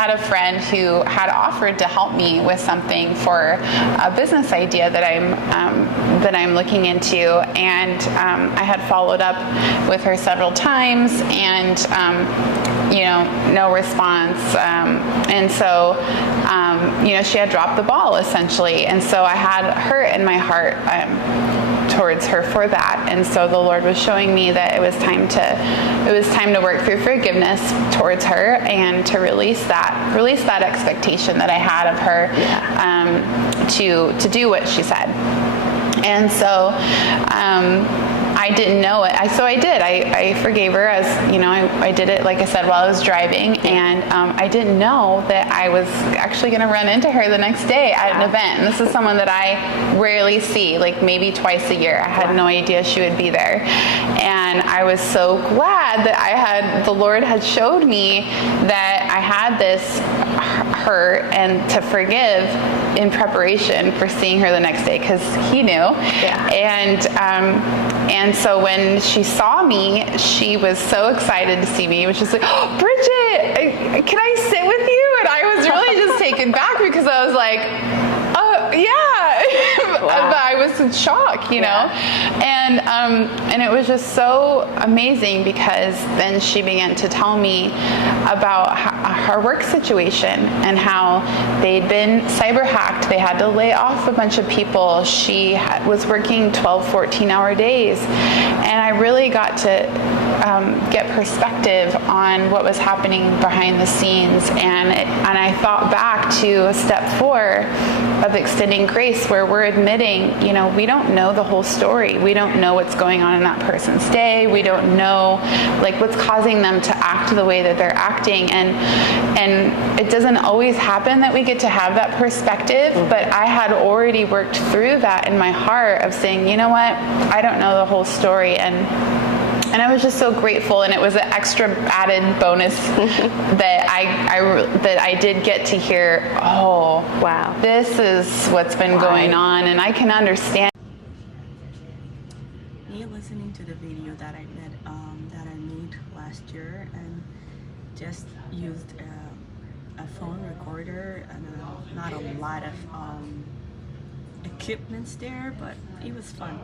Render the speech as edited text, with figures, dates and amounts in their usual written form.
had a friend who had offered to help me with something for a business idea that I'm looking into, and I had followed up with her several times, and no response, and so she had dropped the ball essentially, and so I had hurt in my heart towards her for that. And so the Lord was showing me that it was time to work through forgiveness towards her and to release that expectation that I had of her, to do what she said. And so I didn't know it. So I did. I forgave her, as I did it, like I said, while I was driving, and I didn't know that I was actually going to run into her the next day at an event. And this is someone that I rarely see, like maybe twice a year. I had no idea she would be there, and I was so glad that the Lord had showed me that I had this hurt and to forgive in preparation for seeing her the next day, because He knew. And so when she saw me, she was so excited to see me, which is like, "Oh, Bridget, can I sit with you?" And I was really just taken back, because I was like, "Oh, yeah." But I was in shock, and it was just so amazing, because then she began to tell me about her work situation and how they'd been cyber hacked. They had to lay off a bunch of people. She was working 12, 14-hour days, and I really got to get perspective on what was happening behind the scenes, and I thought back to step 4 of extending grace, where we're admitting, we don't know the whole story. We don't know what's going on in that person's day. We don't know what's causing them to act the way that they're acting, and it doesn't always happen that we get to have that perspective. But I had already worked through that in my heart of saying, you know what, I don't know the whole story, and I was just so grateful, and it was an extra added bonus that I did get to hear, oh, wow, this is what's been going on, and I can understand. Me listening to the video that I made last year, and just used a phone recorder, and not a lot of equipments there, but it was fun.